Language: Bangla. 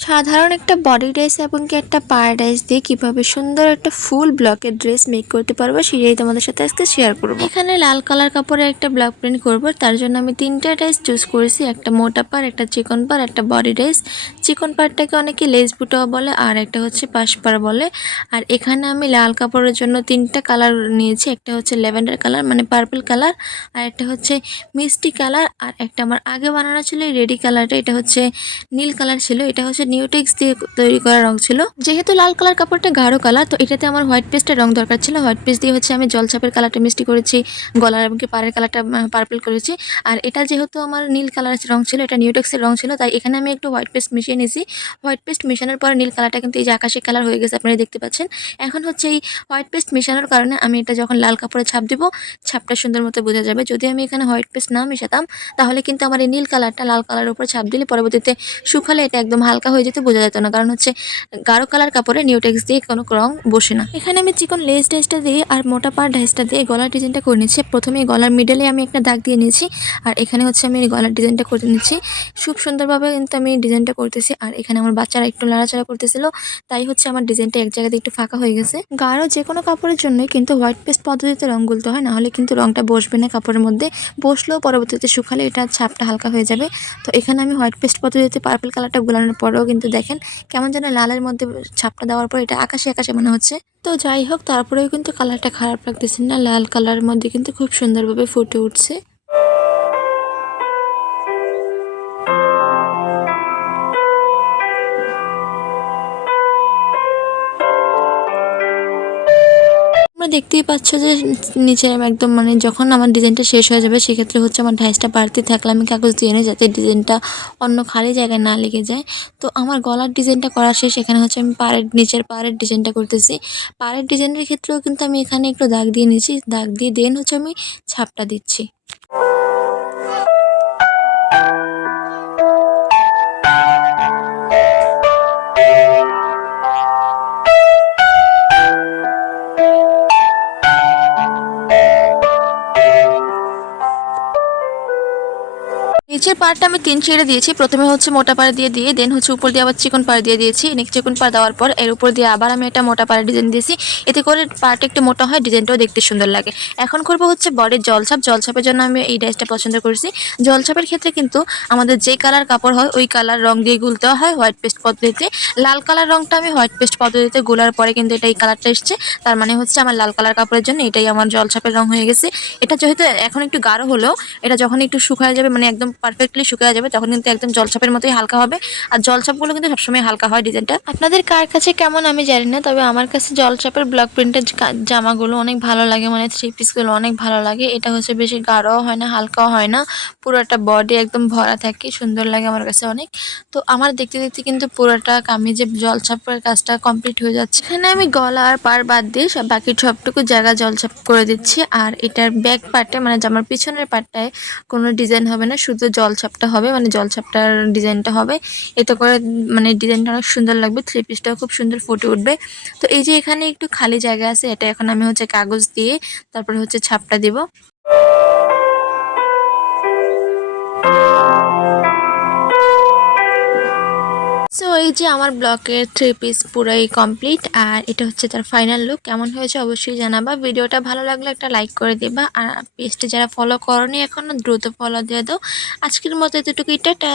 সাধারণ একটা বডি ড্রেস এবং কি একটা পাড় ড্রেস দিয়ে কিভাবে সুন্দর একটা ফুল ব্লকের ড্রেস মেক করতে পারবো সেটাই তোমাদের সাথে আজকে শেয়ার করব। এখানে লাল কালার কাপড়ে একটা ব্লক প্রিন্ট করব, তার জন্য আমি তিনটা ড্রেস চুজ করেছি, একটা মোটা পাড়, একটা চিকন পাড়, একটা বডি ড্রেস। চিকন পাড়টাকে অনেকে লেস বুটাও বলে আর একটা হচ্ছে পাশ পাড় বলে। আর এখানে আমি লাল কাপড়ের জন্য তিনটা কালার নিয়েছি, একটা হচ্ছে ল্যাভেন্ডার কালার মানে পার্পল কালার, আর একটা হচ্ছে মিষ্টি কালার, আর একটা আমার আগে বানানো ছিল রেডি কালারটা, এটা হচ্ছে নীল কালার ছিল, এটা হচ্ছে নিউটেক্স দিয়ে তৈরি করা রং ছিল। যেহেতু লাল কালার কাপড়টা গাঢ় কালার, তো এটাতে আমার হোয়াইট পেস্টের রং দরকার ছিল। হোয়াইট পেস্ট দিয়ে হচ্ছে আমি জলছাপের কালারটা মিষ্টি করেছি, গলার এবং কি পাড়ের কালারটা পার্পল করেছি। আর এটা যেহেতু আমার নীল কালার রং ছিল, এটা নিউটেক্সের রং ছিল, তাই এখানে আমি একটু হোয়াইট পেস্ট মিশিয়ে নিয়েছি। হোয়াইট পেস্ট মেশানোর পরে নীল কালারটা কিন্তু এই যে আকাশি কালার হয়ে গেছে, আপনারা দেখতে পাচ্ছেন। এখন হচ্ছে এই হোয়াইট পেস্ট মেশানোর কারণে আমি এটা যখন লাল কাপড়ে ছাপ দিব, ছাপটা সুন্দর মতো বোঝা যাবে। যদি আমি এখানে হোয়াইট পেস্ট না মেশাতাম, তাহলে কিন্তু আমার এই নীল কালারটা লাল কালারের উপর ছাপ দিলে পরবর্তীতে শুকালে এটা একদম হালকা হয়ে যেতে বোঝা যেত না, কারণ হচ্ছে গাঢ় কালার কাপড়ে নিউটেক্স দিয়ে কোনো রং বসে না। এখানে আমি চিকন লেস ড্রেসটা দিয়ে আর মোটা পাড় ড্রেসটা দিয়ে গলার ডিজাইনটা করে নিচ্ছি। প্রথমে গলার মিডলে আমি একটা দাগ দিয়ে নিয়েছি, আর এখানে হচ্ছে আমি গলার ডিজাইনটা করে নিচ্ছি। খুব সুন্দরভাবে কিন্তু আমি ডিজাইনটা করতেছি। আর এখানে আমার বাচ্চারা একটু নাড়াচাড়া করতেছিল, তাই হচ্ছে আমার ডিজাইনটা এক জায়গাতে একটু ফাঁকা হয়ে গেছে। গাঢ় যে কোনো কাপড়ের জন্যই কিন্তু হোয়াইট পেস্ট পদ্ধতিতে রং গুলতে হয়, নাহলে কিন্তু রংটা বসবে না কাপড়ের মধ্যে। বসলেও পরবর্তীতে শুকালে এটা ছাপটা হালকা হয়ে যাবে। তো এখানে আমি হোয়াইট পেস্ট পদ্ধতিতে পার্পল কালারটা গুলানোর পরেও কিন্তু দেখেন কেমন যেন লালের মধ্যে ছাপটা দেওয়ার পর এটা আকাশে আকাশে মনে হচ্ছে। তো যাই হোক, তারপরেও কিন্তু কালারটা খারাপ লাগতেছে না, লাল কালারের মধ্যে কিন্তু খুব সুন্দরভাবে ফুটে উঠছে। তোমরা দেখতেই পাচ্ছ যে নিচে একদম মানে যখন আমার ডিজাইনটা শেষ হয়ে যাবে, সেক্ষেত্রে হচ্ছে আমার ঢাইসটা বাড়তি থাকলে আমি কাগজ দিয়ে নিই, যাতে ডিজাইনটা অন্য খালি জায়গায় না লেগে যায়। তো আমার গলার ডিজাইনটা করা শেষ। এখানে হচ্ছে আমি নিচের পাড়ের ডিজাইনটা করতেছি। পাড়ের ডিজাইনের ক্ষেত্রেও কিন্তু আমি এখানে একটু দাগ দিয়ে নিয়েছি, দাগ দিয়ে দেন হচ্ছে আমি ছাপটা দিচ্ছি। নিচের পাড়টা আমি 3 শেডে দিয়েছি। প্রথমে হচ্ছে মোটা পাড় দিয়ে দেন হচ্ছে উপর দিয়ে আবার চিকন পাড় দিয়ে দিয়েছি। চিকন পাড় দেওয়ার পর এর উপর দিয়ে আবার আমি একটা মোটা পাড়ের ডিজাইন দিয়েছি। এতে করে পাড়টা একটু মোটা হয়, ডিজাইনটাও দেখতে সুন্দর লাগে। এখন করবো হচ্ছে বডির জলছাপ। জলছাপের জন্য আমি এই ড্রেসটা পছন্দ করেছি। জলছাপের ক্ষেত্রে কিন্তু আমাদের যে কালার কাপড় হয় ওই কালার রং দিয়ে গুলতে হয় হোয়াইট পেস্ট পদ্ধতিতে। লাল কালার রংটা আমি হোয়াইট পেস্ট পদ্ধতিতে গুলার পরে কিন্তু এটা এই কালারটা এসছে, তার মানে হচ্ছে আমার লাল কালার কাপড়ের জন্য এটাই আমার জলছাপের রং হয়ে গেছে। এটা যেহেতু এখন একটু গাঢ় হলেও এটা যখন একটু শুকায় যাবে, মানে একদম পারফেক্টলি শুকায় যাবে, তখন কিন্তু একদম জলছাপের মতোই হালকা হবে। আর জলছাপগুলো কিন্তু সবসময় হালকা হয় ডিজাইনটা। আপনাদের কার কাছে কেমন আমি জানি না, তবে আমার কাছে জলছাপের ব্লক প্রিন্টের জামাগুলো অনেক ভালো লাগে, মানে থ্রি পিসগুলো অনেক ভালো লাগে। এটা হচ্ছে বেশি গাঢ়ও হয় না, হালকাও হয় না, পুরোটা বডি একদম ভরা থাকে, সুন্দর লাগে আমার কাছে অনেক। তো আমার দেখতে দেখতে কিন্তু পুরোটা কামিজে জলছাপের কাজটা কমপ্লিট হয়ে যাচ্ছে। এখানে আমি গলা আর পাড় বাদ দিয়ে বাকি সবটুকু জায়গা জলছাপ করে দিচ্ছি। আর এটার ব্যাক পার্টে মানে জামার পিছনের পার্টটায় কোনো ডিজাইন হবে না, শুধু জলছাপটা হবে, মানে জলছাপটার ডিজাইনটা হবে। এতে করে মানে ডিজাইনটা অনেক সুন্দর লাগবে, থ্রি পিসটাও খুব সুন্দর ফুটে উঠবে। তো এই যে এখানে একটু খালি জায়গা আছে, এটা এখন আমি হচ্ছে কাগজ দিয়ে তারপরে হচ্ছে ছাপটা দিব। সো এই যে আমার ব্লকের থ্রি পিস পুরাই কমপ্লিট, আর এটা হচ্ছে তার ফাইনাল লুক। কেমন হয়েছে অবশ্যই জানাবা। ভিডিওটা ভালো লাগলে একটা লাইক করে দিবা, আর পেজটা যারা ফলো করনি এখনো দ্রুত ফলো দিয়ে দাও। আজকের মতো এতটুকুই, টাটা।